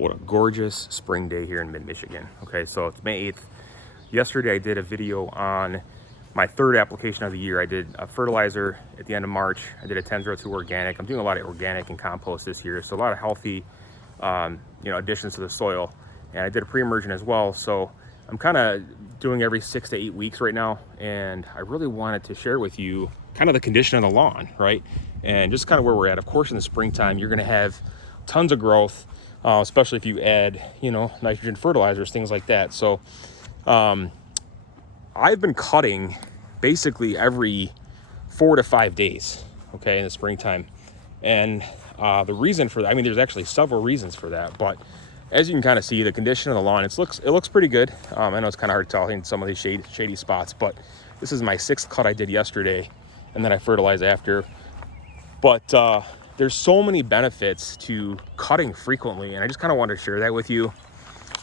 What a gorgeous spring day here in mid-Michigan. Okay, so it's May 8th. Yesterday I did a video on my third application of the year. I did a fertilizer at the end of March. I did a 1002 organic. I'm doing a lot of organic and compost this year, so a lot of healthy additions to the soil. And I did a pre-emergent as well, so I'm kind of doing every 6 to 8 weeks right now, and I really wanted to share with you kind of the condition of the lawn, right? And just kind of where we're at. Of course, in the springtime, you're going to have tons of growth, especially if you add, nitrogen fertilizers, things like that. So I've been cutting basically every 4 to 5 days, okay, in the springtime. And the reason for that, there's actually several reasons for that, but as you can kind of see, the condition of the lawn, it looks pretty good. I know it's kind of hard to tell in some of these shady spots, but this is my 6th cut I did yesterday, and then I fertilized after. But there's so many benefits to cutting frequently, and I just kind of wanted to share that with you.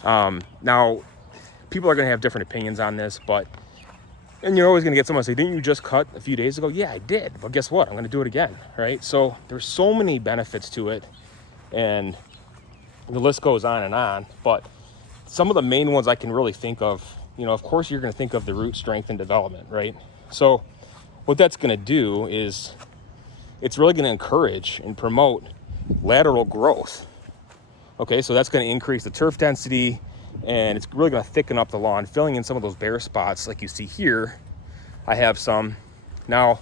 Now, people are going to have different opinions on this, and you're always going to get someone say, didn't you just cut a few days ago? Yeah, I did, but guess what? I'm going to do it again, right? So there's so many benefits to it, and the list goes on, but some of the main ones I can really think of, of course, you're going to think of the root strength and development, right? So what that's going to do is it's really going to encourage and promote lateral growth. Okay, so that's going to increase the turf density, and it's really going to thicken up the lawn, filling in some of those bare spots like you see here. I have some. Now,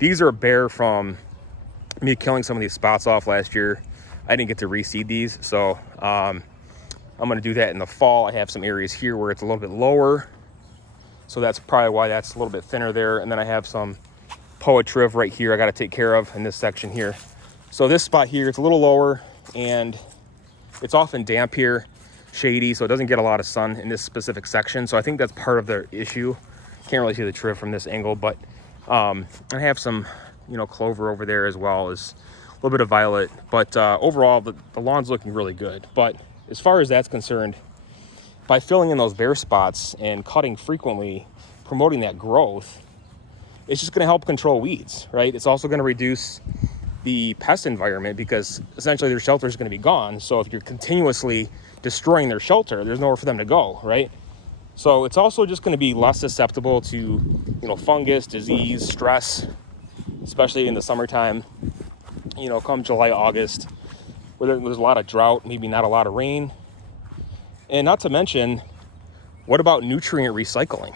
these are bare from me killing some of these spots off last year. I didn't get to reseed these, so I'm going to do that in the fall. I have some areas here where it's a little bit lower, so that's probably why that's a little bit thinner there. And then I have some poatriv right here I got to take care of in this section here. So this spot here, it's a little lower, and it's often damp here, shady, so it doesn't get a lot of sun in this specific section. So I think that's part of the issue. Can't really see the triv from this angle, but I have some, clover over there as well as a little bit of violet, but overall the lawn's looking really good. But as far as that's concerned, by filling in those bare spots and cutting frequently, promoting that growth, it's just going to help control weeds, right? It's also going to reduce the pest environment because essentially their shelter is going to be gone. So if you're continuously destroying their shelter, there's nowhere for them to go, right? So it's also just going to be less susceptible to, fungus, disease, stress, especially in the summertime. Come July, August, where there's a lot of drought, maybe not a lot of rain. And not to mention, what about nutrient recycling?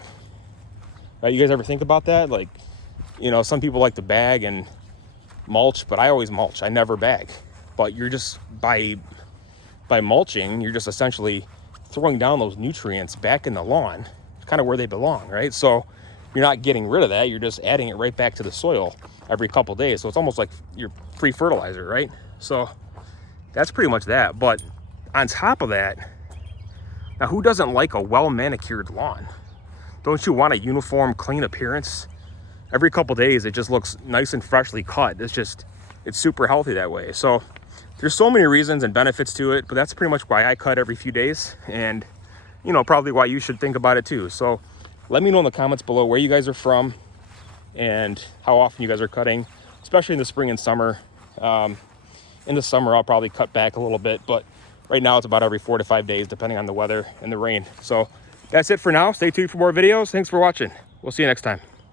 Right? You guys ever think about that? Like, some people like to bag and mulch, but I always mulch. I never bag. But you're just, by mulching, you're just essentially throwing down those nutrients back in the lawn, kind of where they belong, right? So you're not getting rid of that. You're just adding it right back to the soil every couple days. So it's almost like your free fertilizer, right? So that's pretty much that. But on top of that, now who doesn't like a well-manicured lawn? Don't you want a uniform, clean appearance? Every couple days, it just looks nice and freshly cut. It's super healthy that way. So there's so many reasons and benefits to it, but that's pretty much why I cut every few days, and probably why you should think about it too. So let me know in the comments below where you guys are from and how often you guys are cutting, especially in the spring and summer. In the summer, I'll probably cut back a little bit, but right now it's about every 4 to 5 days, depending on the weather and the rain. So that's it for now. Stay tuned for more videos. Thanks for watching. We'll see you next time.